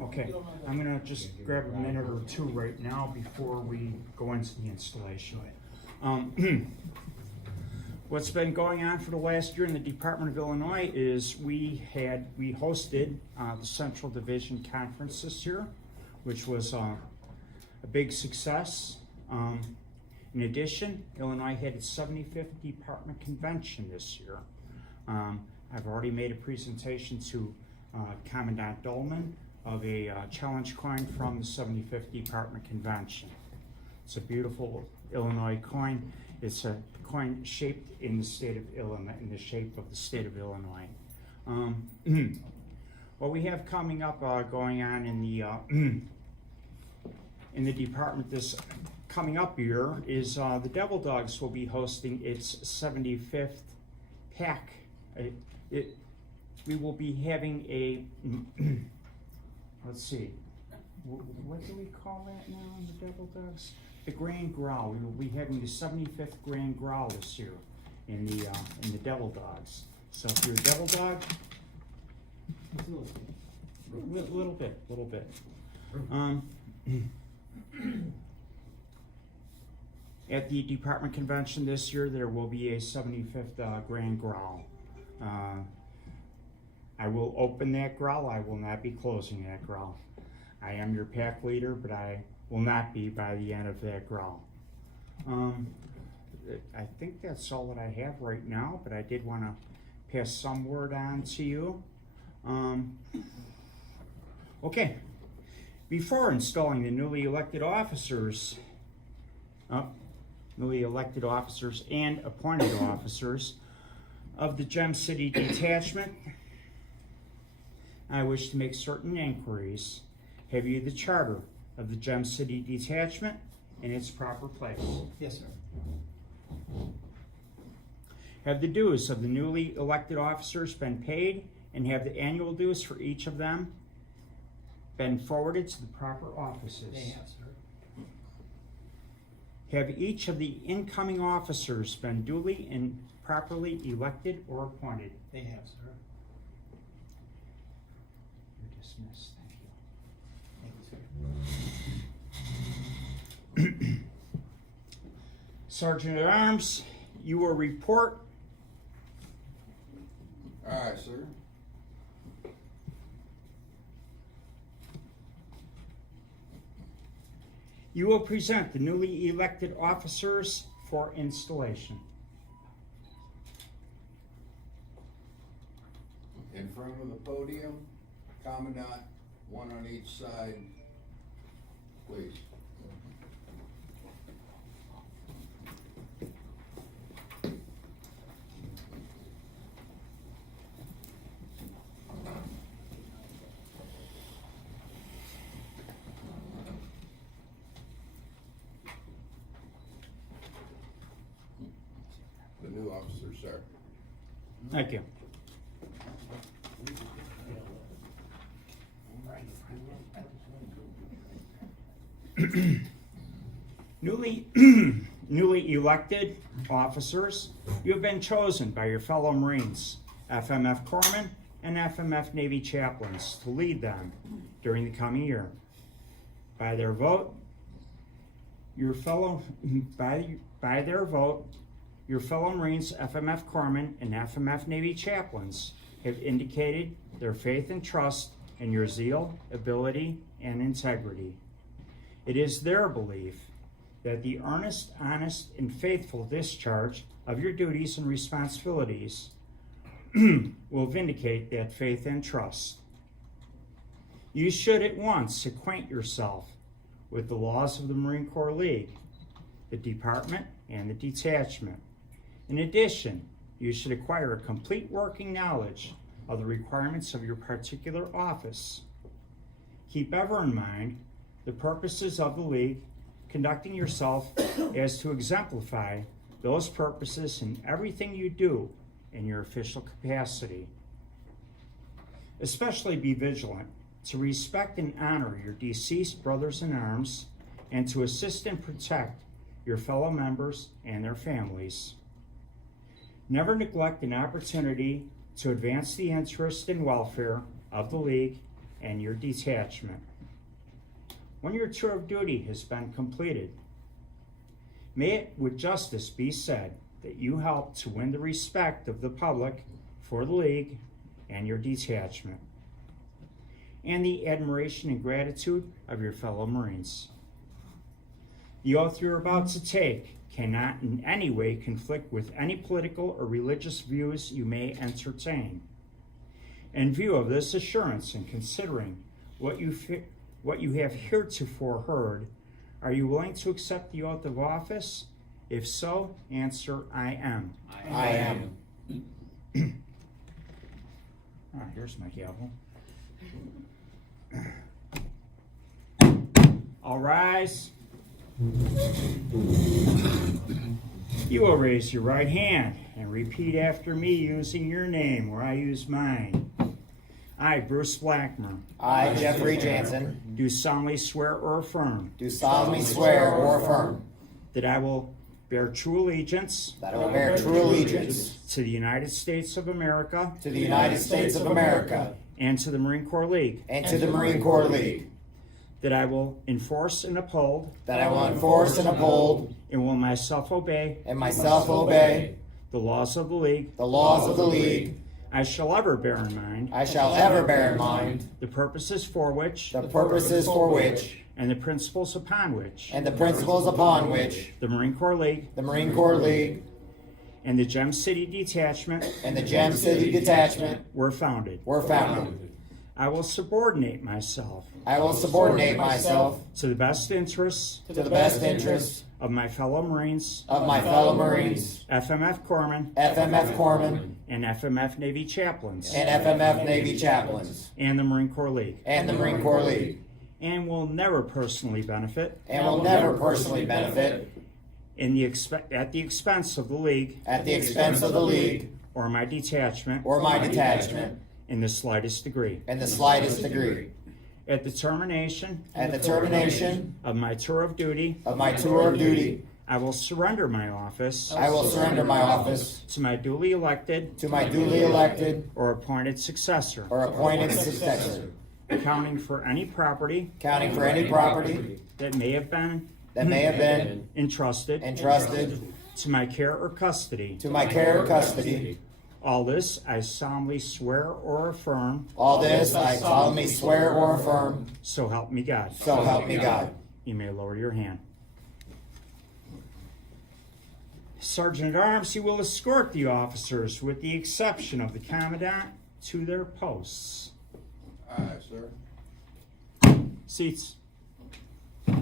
Okay, I'm gonna just grab a minute or two right now before we go into the installation. What's been going on for the last year in the Department of Illinois is we hosted the Central Division Conference this year, which was a big success. In addition, Illinois had its 75th Department Convention this year. I've already made a presentation to Commandant Dolman of a challenge coin from the 75th Department Convention. It's a beautiful Illinois coin. It's a coin shaped in the state of Illinois, in the shape of the state of Illinois. What we have coming up, going on in the department this coming up year is the Devil Dogs will be hosting its 75th pack. We will be having a let's see, what do we call that now in the Devil Dogs? The Grand Growl. We will be having the 75th Grand Growl this year in the Devil Dogs. So if you're a Devil Dog, little bit. At the Department Convention this year, there will be a 75th Grand Growl. I will open that growl. I will not be closing that growl. I am your pack leader, but I will not be by the end of that growl. I think that's all that I have right now, but I did want to pass some word on to you. Okay, before installing the newly elected officers and appointed officers of the Gem City Detachment, I wish to make certain inquiries. Have you the charter of the Gem City Detachment in its proper place? Yes, sir. Have the dues of the newly elected officers been paid, and have the annual dues for each of them been forwarded to the proper offices? They have, sir. Have each of the incoming officers been duly and properly elected or appointed? They have, sir. You're dismissed. Thank you, sir. Sergeant at Arms, you will report. Aye, sir. You will present the newly elected officers for installation. In front of the podium, Commandant, one on each side, please. The new officer, sir. Thank you. Newly elected officers, you have been chosen by your fellow Marines, FMF Corpsmen, and FMF Navy chaplains to lead them during the coming year. By their vote, your fellow Marines, FMF Corpsmen, and FMF Navy chaplains have indicated their faith and trust in your zeal, ability, and integrity. It is their belief that the earnest, honest, and faithful discharge of your duties and responsibilities will vindicate that faith and trust. You should at once acquaint yourself with the laws of the Marine Corps League, the department, and the detachment. In addition, you should acquire a complete working knowledge of the requirements of your particular office. Keep ever in mind the purposes of the League, conducting yourself as to exemplify those purposes in everything you do in your official capacity. Especially be vigilant to respect and honor your deceased brothers in arms and to assist and protect your fellow members and their families. never neglect an opportunity to advance the interest and welfare of the League and your detachment. When your tour of duty has been completed, may it with justice be said that you helped to win the respect of the public for the League and your detachment, and the admiration and gratitude of your fellow Marines. The oath you're about to take cannot in any way conflict with any political or religious views you may entertain. In view of this assurance and considering what you have heretofore heard, are you willing to accept the oath of office? If so, answer, I am. I am. Here's my gavel. All rise. You will raise your right hand and repeat after me using your name where I use mine. I, Bruce Blackmer, I, Jeffrey Jansen, do solemnly swear or affirm do solemnly swear or affirm that I will bear true allegiance that I will bear true allegiance to the United States of America to the United States of America and to the Marine Corps League, and to the Marine Corps League, that I will enforce and uphold that I will enforce and uphold and will myself obey and myself obey the laws of the League. the laws of the League. I shall ever bear in mind I shall ever bear in mind the purposes for which the purposes for which and the principles upon which and the principles upon which the Marine Corps League the Marine Corps League and the Gem City Detachment and the Gem City Detachment were founded. were founded. I will subordinate myself I will subordinate myself to the best interests to the best interests of my fellow Marines, of my fellow Marines, FMF Corpsmen, FMF Corpsmen, and FMF Navy Chaplains, and FMF Navy Chaplains, and the Marine Corps League, and the Marine Corps League, and will never personally benefit and will never personally benefit at the expense of the League at the expense of the League or my detachment or my detachment in the slightest degree. in the slightest degree. At the termination At the termination of my tour of duty, of my tour of duty, I will surrender my office I will surrender my office to my duly elected to my duly elected or appointed successor, or appointed successor, accounting for any property counting for any property that may have been that may have been entrusted entrusted to my care or custody. to my care or custody. All this I solemnly swear or affirm, All this I solemnly swear or affirm, so help me God. so help me God. You may lower your hand. Sergeant at Arms, you will escort the officers, with the exception of the Commandant, to their posts. Aye, sir. Seats. You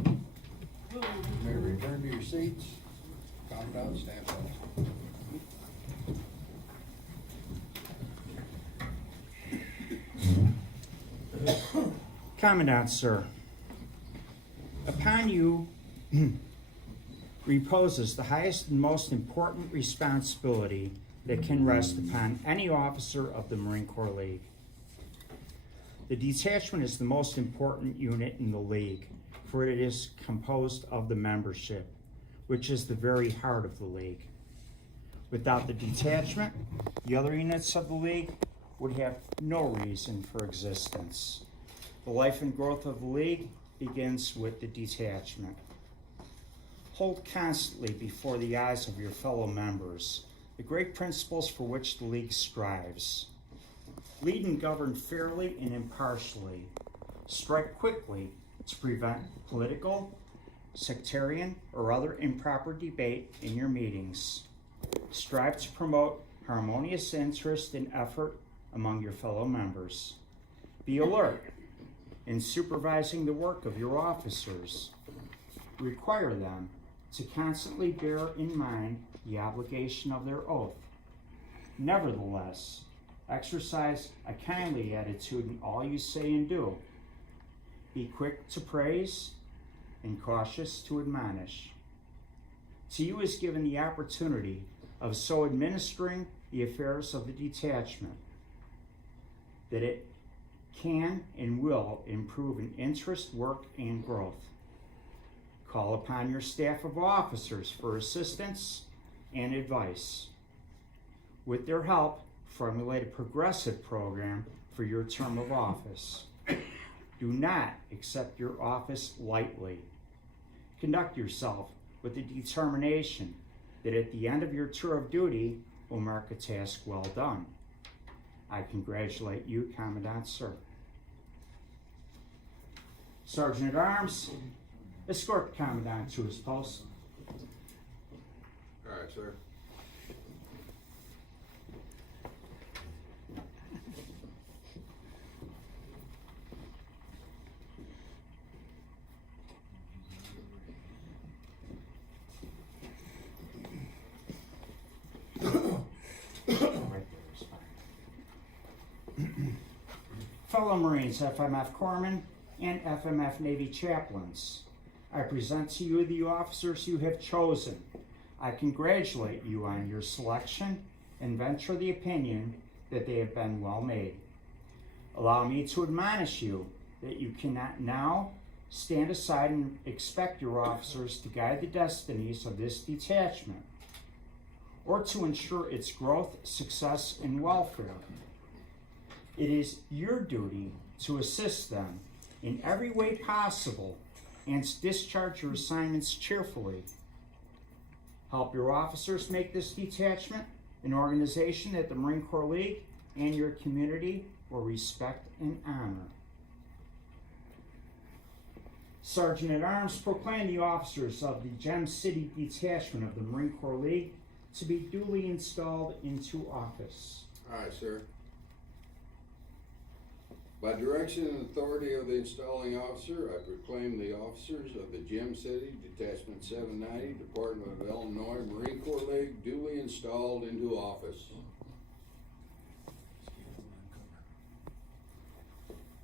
may return to your seats. Calm down, stand up. Commandant, sir, upon you reposes the highest and most important responsibility that can rest upon any officer of the Marine Corps League. The detachment is the most important unit in the League, for it is composed of the membership, which is the very heart of the League. Without the detachment, the other units of the League would have no reason for existence. The life and growth of the League begins with the detachment. Hold constantly before the eyes of your fellow members the great principles for which the League strives. Lead and govern fairly and impartially. Strike quickly to prevent political, sectarian, or other improper debate in your meetings. Strive to promote harmonious interest and effort among your fellow members. Be alert in supervising the work of your officers. Require them to constantly bear in mind the obligation of their oath. Nevertheless, exercise a kindly attitude in all you say and do. Be quick to praise and cautious to admonish. To you is given the opportunity of so administering the affairs of the detachment that it can and will improve in interest, work, and growth. Call upon your staff of officers for assistance and advice. With their help, formulate a progressive program for your term of office. Do not accept your office lightly. Conduct yourself with the determination that at the end of your tour of duty will mark a task well done. I congratulate you, Commandant, sir. Sergeant at Arms, escort the Commandant to his post. All right, sir. Right there is fine. Fellow Marines, FMF Corpsmen, and FMF Navy chaplains, I present to you the officers you have chosen. I congratulate you on your selection and venture the opinion that they have been well made. Allow me to admonish you that you cannot now stand aside and expect your officers to guide the destinies of this detachment or to ensure its growth, success, and welfare. It is your duty to assist them in every way possible and to discharge your assignments cheerfully. Help your officers make this detachment an organization that the Marine Corps League and your community will respect and honor. Sergeant at Arms, proclaim the officers of the Gem City Detachment of the Marine Corps League to be duly installed into office. All right, sir. By direction and authority of the installing officer, I proclaim the officers of the Gem City Detachment 790, Department of Illinois Marine Corps League duly installed into office.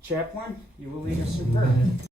Chaplain, you will lead us in prayer.